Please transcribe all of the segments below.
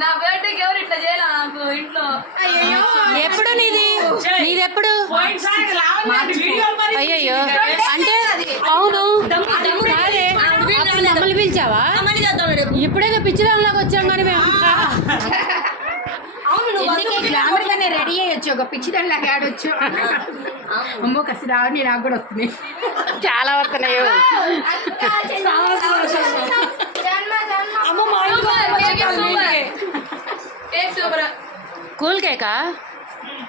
నా బర్త్డేకి ఎవరు ఇట్లా చేయాలి నాకు ఇంట్లో. ఎప్పుడు నీదెప్పుడు? అయ్యయ్యో అంటే అవును కాదే అప్పుడు మమ్మల్ని పిలిచావా? ఇప్పుడేదో పిచ్చిదానిలాగా వచ్చాం కానీ మేము గ్లామర్ గానే రెడీ అయ్యొచ్చు, ఒక పిచ్చిదానిలాగా ఆడొచ్చు. అమ్మో కసి రావని నాకు కూడా వస్తున్నాయి, చాలా వస్తున్నాయి. కూల్ కేకా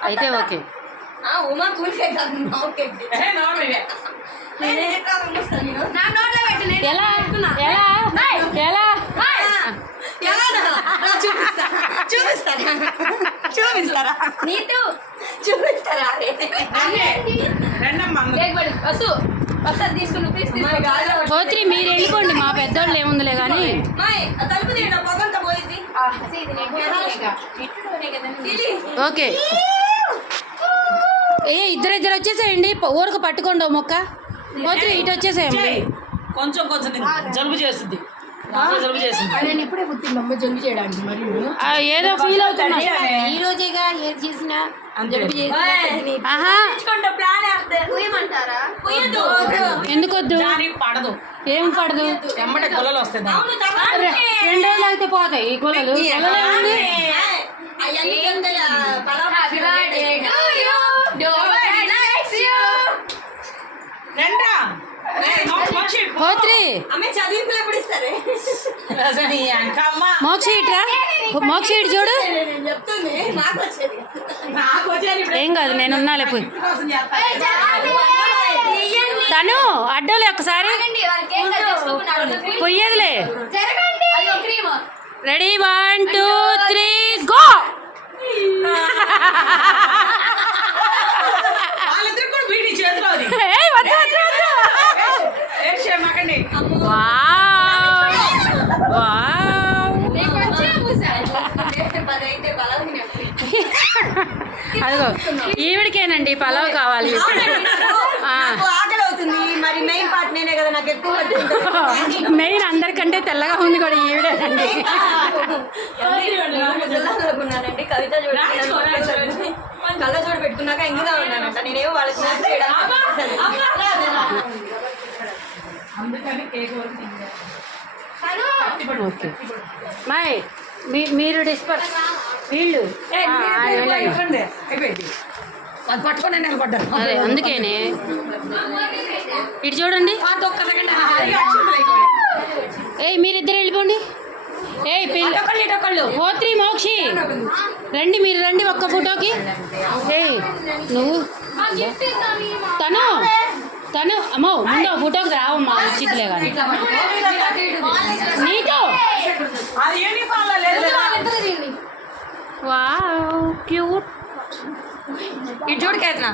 అయితే ఓకే. ఉమా కూల్ కేక్ ఎలా ఎలా ఎలా చూపిస్తారా నీటు చూపిస్తారా పోత్రి మీరు వెళ్ళిపోండి, మా పెద్దోళ్ళు ఏముందిలే కానీ. ఓకే ఇద్దరు వచ్చేసేయండి, ఊరకు పట్టుకోండి మొక్క. పోత్రి ఇటు వచ్చేసేయండి. కొంచెం కొంచెం జలుబు చేస్తుంది, జలుబు చేసింది. నేను ఇప్పుడే పుట్టిందమ్మ జలుబు చేయడానికి. మరి ఏదో ఫీల్ అవుతున్నా ఈ రోజేగా ఏది చేసినా ఎందుకు వద్దు? పడదు, ఏం పడదు, ఎమ్మటే గొల్లలు వస్తాయి. 2 రోజులు అయితే పోతాయి ఈ గొల్లలు. పోత్రి మోక్ష ఇట్రా, మోక్ష ఇటు చూడు. ఏం కాదు నేను ఉన్నాలే. పోయి తను అడ్డోలే ఒకసారి పొయ్యేదిలే. Ready 1 2 3 go. అదిగో ఈవిడికేనండి పలావ్ కావాలి. మెయిన్ అందరికంటే తెల్లగా ఉంది కూడా ఈవిడేనండి. కవిత కళ్ళ చూడు పెట్టుకున్నాక ఇంకగా ఉన్నానంట. నేనేమో వాళ్ళకి ఓకే మాయ్ మీరు డిస్పర్స్ వీళ్ళు పట్టుకొని నిలబడ్డారు. అదే అందుకేనే ఇటు చూడండి. మీరిద్దరు వెళ్ళిపోండి. పోత్రి మోక్షి రండి, మీరు రండి ఒక్క ఫోటోకి. నువ్వు తను అమ్మో ముందు ఫోటోకి రావమ్మా, వచ్చిద్దిలే కానీ నీతో. Wow cute. ఇటు చూడు కేతనా,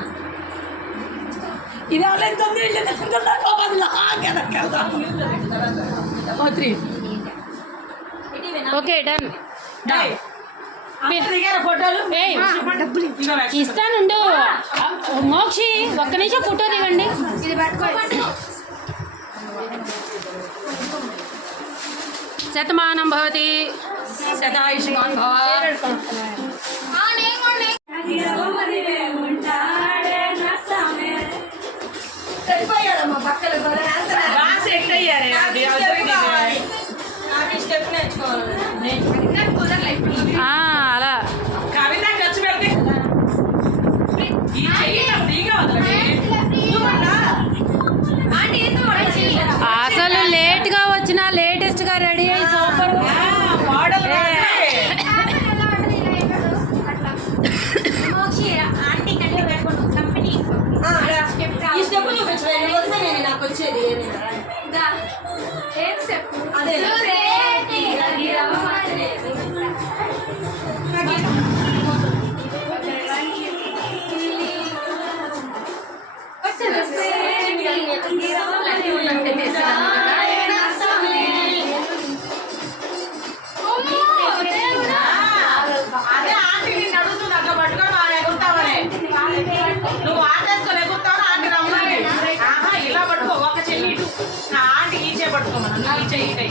ఇది ఓకే డన్. ఇస్తానుండు మోక్షి, ఒక్క నిమిషం ఫోటో దిగండి. శతమానం భవతి శతాయుష్మాన్ భవ. సరిపోయారమ్మా పక్కన సెట్ అయ్యారే. అలా కవిత ఖర్చు పెడితే అసలు లేట్గా వచ్చినా లేటెస్ట్గా రెడీ అయ్యి సూపర్ నాకు వచ్చేది అదే నువ్వు ఆటేసుకొని ఎగురుతావు, ఆంటీ రమ్మని. ఇలా పట్టుకో, ఒక చెల్లి ఇటు, నా ఆంటీకి ఈచే పట్టుకోమన్నా, నువ్వు ఈచే ఈటై,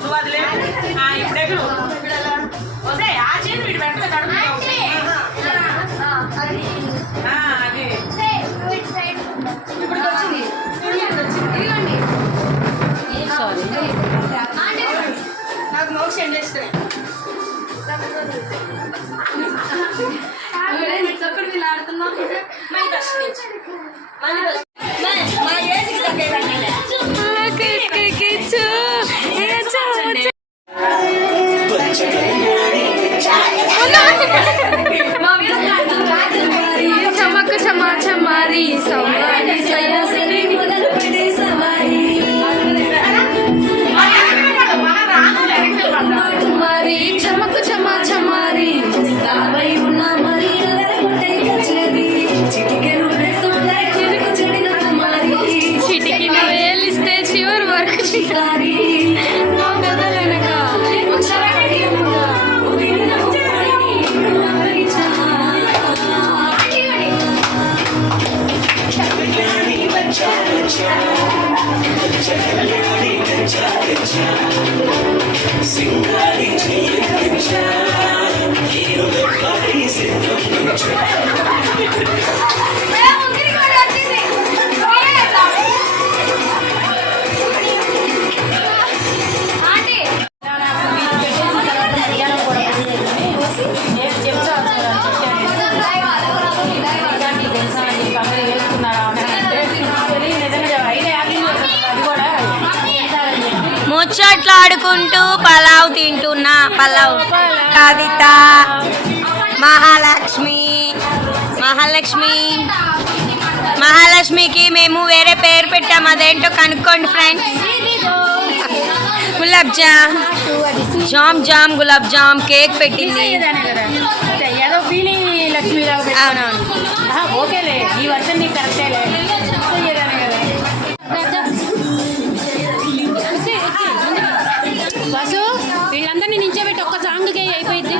నువ్వు అది లేదు ఇప్పుడు ఎగురు. నాకు మోషన్ చేస్తున్నాయి చెప్పండి వీళ్ళు ఆడుతున్నాం మళ్ళీ ఫస్ట్ నుంచి మా ఏజ్కి చమక్ చమా చమారి సౌందర్య సయసరి మరి చమక్ చమా చమారి సావై ఉన్న మరి చిటికి వేలిస్తే చివరి వరకు చికారి వెనక ముచ్చట్లు ఆడుకుంటూ పలావ్ తింటున్నా. పలావ్ కవిత మహాలక్ష్మికి మేము వేరే పేరు పెట్టాము, అదేంటో కనుక్కోండి ఫ్రెండ్స్. గులాబ్ జామ్ గులాబ్ జామ్ కేక్ పెట్టింది. ఏదో ఫీలింగ్ లక్ష్మీరావు. అవునవును, ఓకేలే, ఈ వర్షం నీకు కరెక్టేలే. బస్సు వీళ్ళందరినీ నించోబెట్టి ఒక్క సాంగ్కి అయిపోయింది.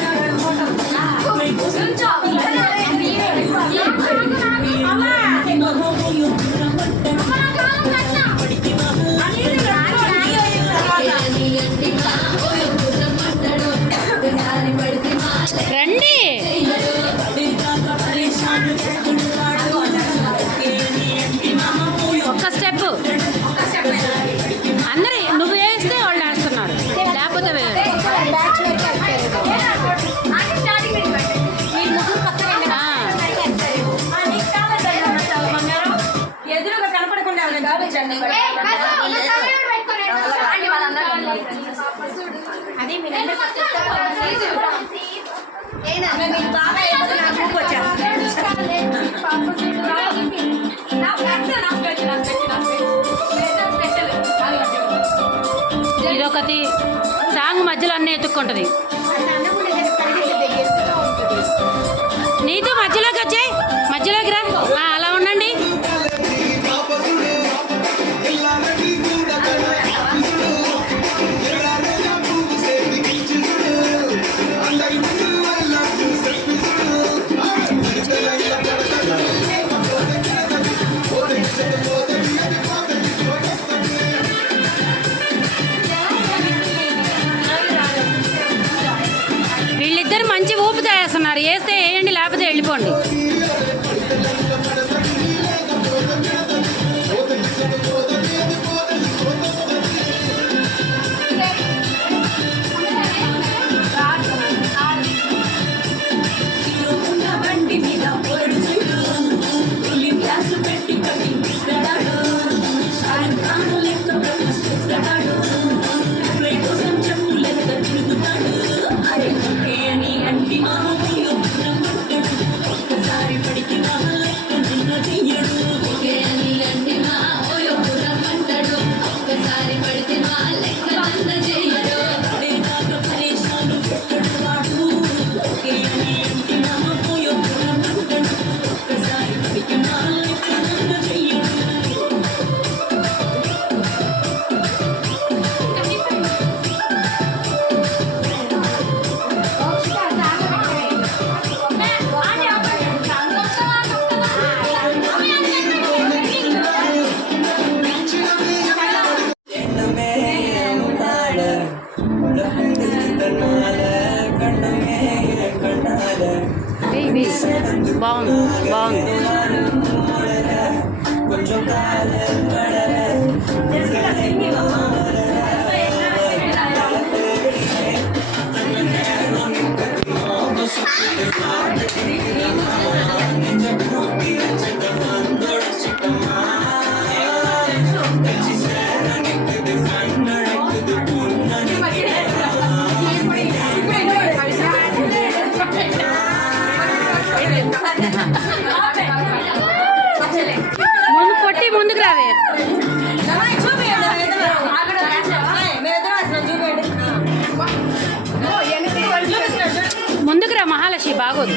రండి, ఒక్క స్టెప్ అందరూ. నువ్వు వేస్తే వాళ్ళు వేస్తున్నారు, లేకపోతే ఎదురుగా కనపడకుండా అదే మీరు ఇదొకటి సాంగ్ మధ్యలో అన్నీ ఎత్తుక్కుంటుంది. నీతో మధ్యలోకి వచ్చాయి, మధ్యలోకి రా. అలా ఉండండి. వీళ్ళిద్దరు మంచి ఊపితే వేస్తున్నారు. వేస్తే వేయండి, లేకపోతే వెళ్ళిపోండి. బాగుంది, బాగుంది. మహాలక్ష్మి బాగోదు.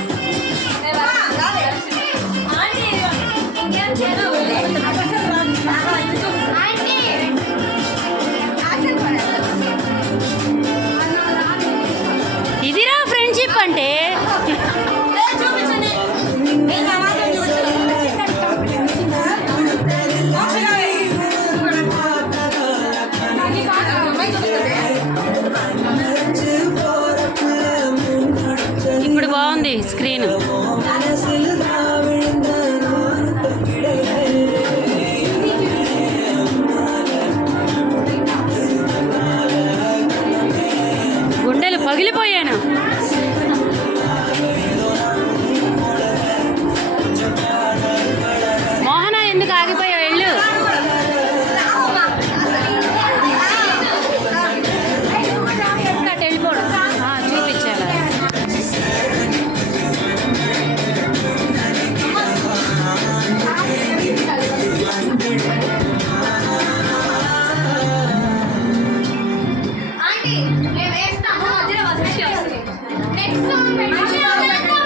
ఇదిరా ఫ్రెండ్షిప్ అంటే. ఇప్పుడు బాగుంది స్క్రీన్. గుండెలు పగిలిపోయాను. మోహన ఎందుకు ఆగిపోయావు? వెళ్ళు. అటు వెళ్ళిపోడు. చూపించాలి. ఆంటీ మేము వేస్తాము మధ్యలో వదిలేసి వస్తుంది. Next song